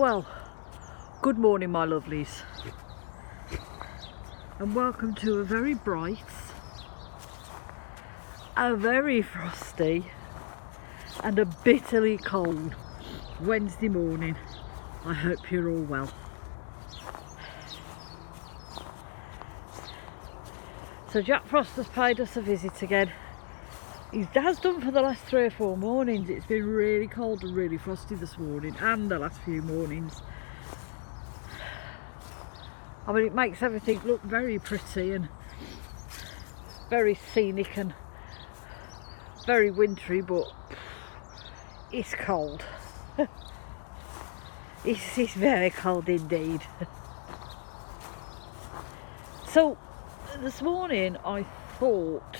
Well, good morning my lovelies, and welcome to a very bright, a very frosty and a bitterly cold Wednesday morning. I hope you're all well. So Jack Frost has paid us a visit again. He has done for the last 3 or 4 mornings. It's been really cold and really frosty this morning and the last few mornings. I mean, it makes everything look very pretty and very scenic and very wintry, but it's cold. It's very cold indeed. So this morning I thought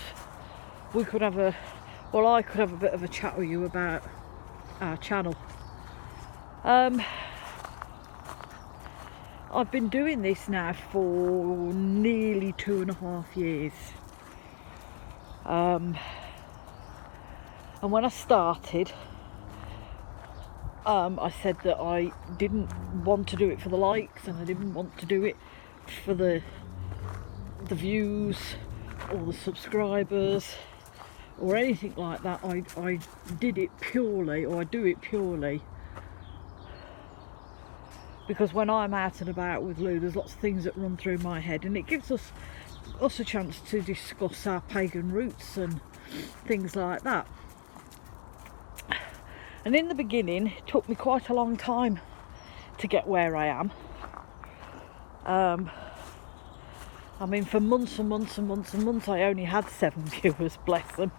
we could have I could have a bit of a chat with you about our channel. I've been doing this now for nearly 2.5 years. And when I started, I said that I didn't want to do it for the likes, and I didn't want to do it for the views or the subscribers or anything like that. I did it purely, or I do it purely, because when I'm out and about with Lou, there's lots of things that run through my head, and it gives us a chance to discuss our pagan roots and things like that. And in the beginning, it took me quite a long time to get where I am. I mean, for months and months and months and months, I only had 7 viewers, bless them.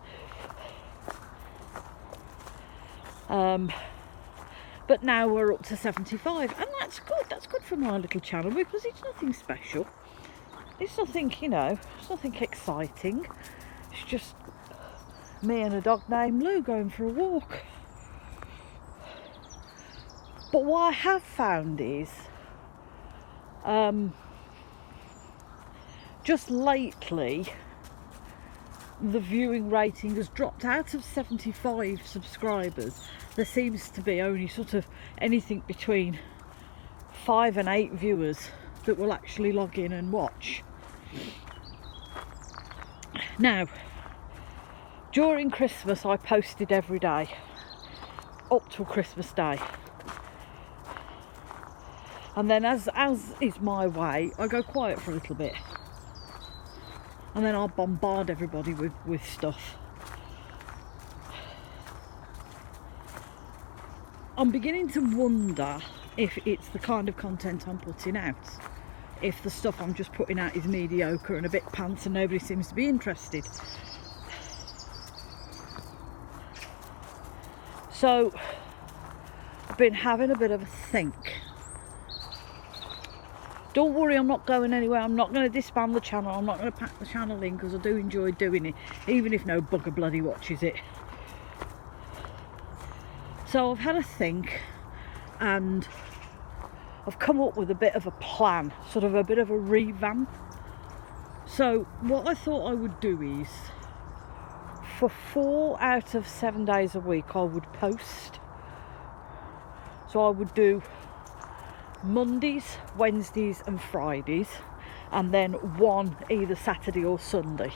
But now we're up to 75, and that's good. That's good for my little channel, because it's nothing special. It's nothing, you know, it's nothing exciting. It's just me and a dog named Lou going for a walk. But what I have found is, just lately, the viewing rating has dropped. Out of 75 subscribers, there seems to be only sort of anything between 5 and 8 viewers that will actually log in and watch. Now, during Christmas, I posted every day up till Christmas Day. And then as is my way, I go quiet for a little bit. And then I'll bombard everybody with stuff. I'm beginning to wonder if it's the kind of content I'm putting out. If the stuff I'm just putting out is mediocre and a bit pants and nobody seems to be interested. So I've been having a bit of a think. Don't worry, I'm not going anywhere. I'm not going to disband the channel. I'm not going to pack the channel in, because I do enjoy doing it, even if no bugger bloody watches it. So I've had a think, and I've come up with a bit of a plan, sort of a bit of a revamp. So what I thought I would do is, for 4 out of 7 days a week, I would post. So I would do Mondays, Wednesdays and Fridays, and then one either Saturday or Sunday.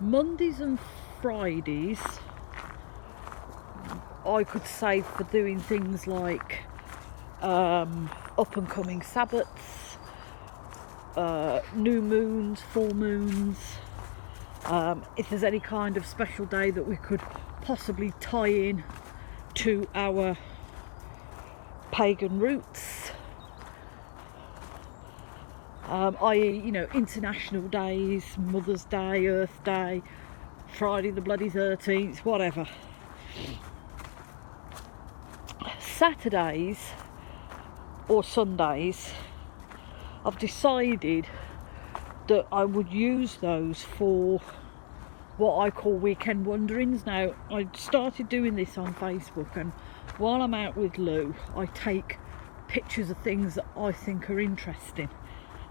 Mondays and Fridays I could save for doing things like up and coming Sabbaths, new moons, full moons, if there's any kind of special day that we could possibly tie in to our pagan roots, i.e., you know, international days, Mother's Day, Earth Day, Friday the bloody 13th, whatever. Saturdays or Sundays, I've decided that I would use those for what I call weekend wanderings. Now, I started doing this on Facebook, and while I'm out with Lou, I take pictures of things that I think are interesting.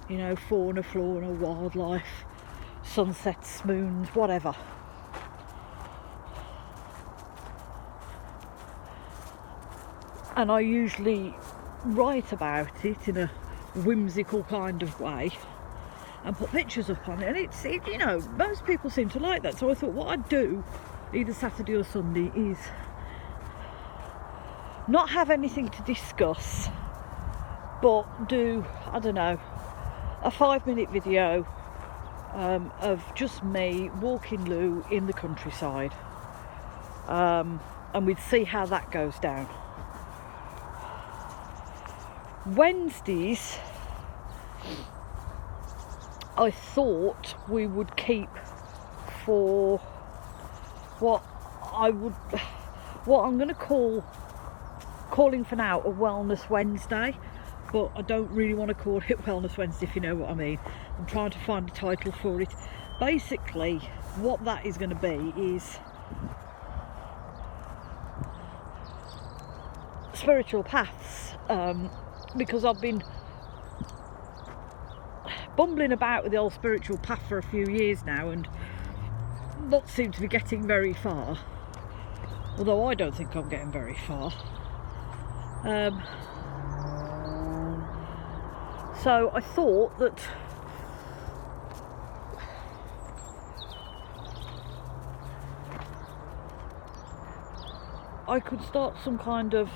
you know, fauna, flora, wildlife, sunsets, moons, whatever. And I usually write about it in a whimsical kind of way and put pictures up on it, and it's you know, most people seem to like that. So I thought what I'd do either Saturday or Sunday is not have anything to discuss, but do, I don't know, a 5-minute video of just me walking Lou in the countryside, and we'd see how that goes down. Wednesdays I thought we would keep for what I'm going to calling for now a Wellness Wednesday, but I don't really want to call it Wellness Wednesday, if you know what I mean. I'm trying to find a title for it. Basically what that is going to be is spiritual paths, because I've been bumbling about with the old spiritual path for a few years now and not seem to be getting very far, although I don't think I'm getting very far. So I thought that I could start some kind of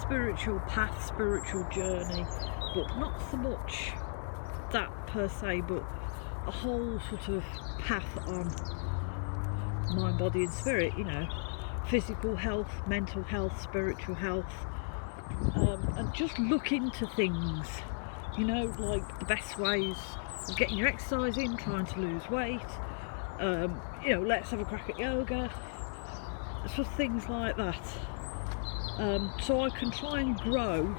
spiritual path, spiritual journey, but not so much that per se, but a whole sort of path on mind, body and spirit, you know, physical health, mental health, spiritual health, and just look into things, you know, like the best ways of getting your exercise in, trying to lose weight, you know, let's have a crack at yoga, sort of things like that. So I can try and grow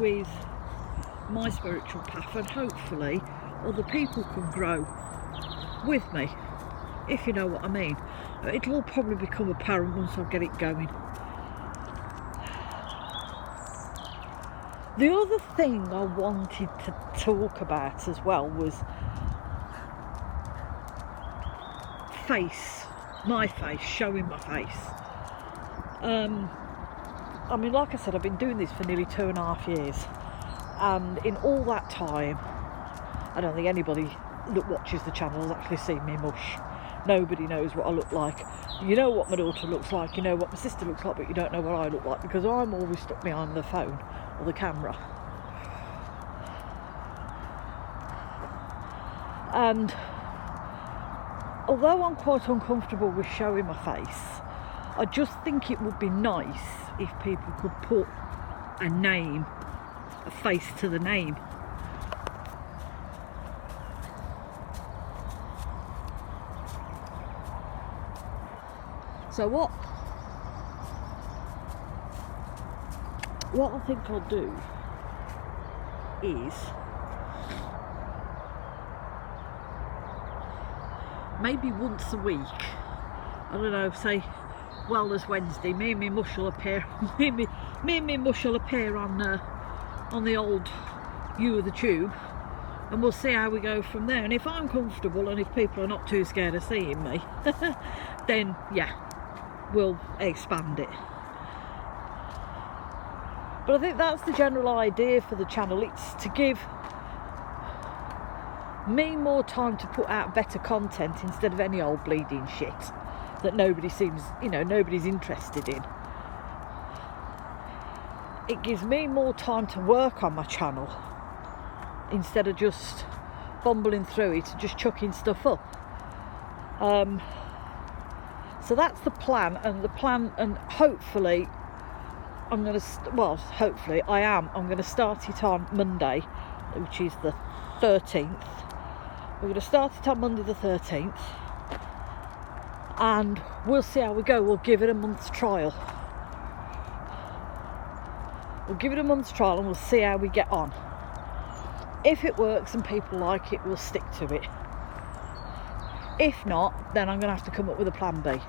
with my spiritual path, and hopefully other people can grow with me, if you know what I mean. It'll all probably become apparent once I get it going. The other thing I wanted to talk about as well was my face, showing my face. I mean, like I said, I've been doing this for nearly 2.5 years, and in all that time I don't think anybody that watches the channel has actually seen me mush. Nobody knows what I look like. You know what my daughter looks like, you know what my sister looks like, but you don't know what I look like, because I'm always stuck behind the phone or the camera. And although I'm quite uncomfortable with showing my face, I just think it would be nice if people could put a name, a face to the name. So what I think I'll do is maybe once a week, I don't know, say Wellness Wednesday, me and me mush will appear me and me mush will appear on the old U of the Tube, and we'll see how we go from there. And if I'm comfortable and if people are not too scared of seeing me then yeah, we'll expand it. But I think that's the general idea for the channel. It's to give me more time to put out better content instead of any old bleeding shit that nobody seems, you know, nobody's interested in. It gives me more time to work on my channel instead of just bumbling through it and just chucking stuff up. So that's the plan, and hopefully I'm going to, I'm going to start it on Monday, which is the 13th. We're going to start it on Monday the 13th, and we'll see how we go. We'll give it a month's trial. We'll give it a month's trial and we'll see how we get on. If it works and people like it, we'll stick to it. If not, then I'm going to have to come up with a plan B.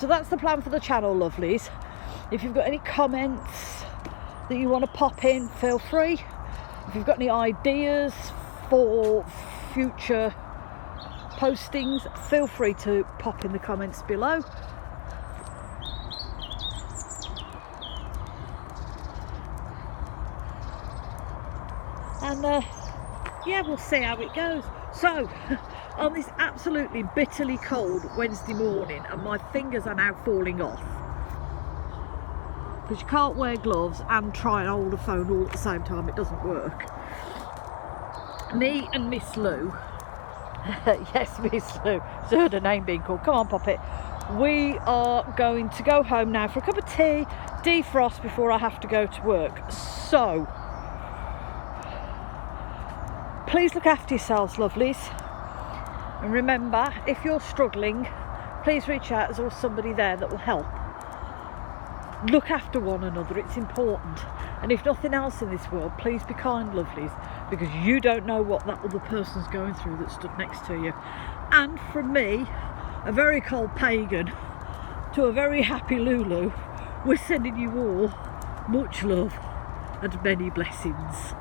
So that's the plan for the channel, lovelies. If you've got any comments that you want to pop in, feel free. If you've got any ideas for future postings, feel free to pop in the comments below. And yeah, we'll see how it goes. So on this absolutely bitterly cold Wednesday morning, and my fingers are now falling off because you can't wear gloves and try and hold a phone all at the same time, it doesn't work. Me and Miss Lou, yes, Miss Lou, it's heard her name being called, come on Poppet, we are going to go home now for a cup of tea, defrost before I have to go to work. So please look after yourselves, lovelies, and remember, if you're struggling, please reach out. There's always somebody there that will help. Look after one another, it's important. And if nothing else in this world, please be kind, lovelies, because you don't know what that other person's going through that stood next to you. And from me, a very cold pagan, to a very happy Lulu, we're sending you all much love and many blessings.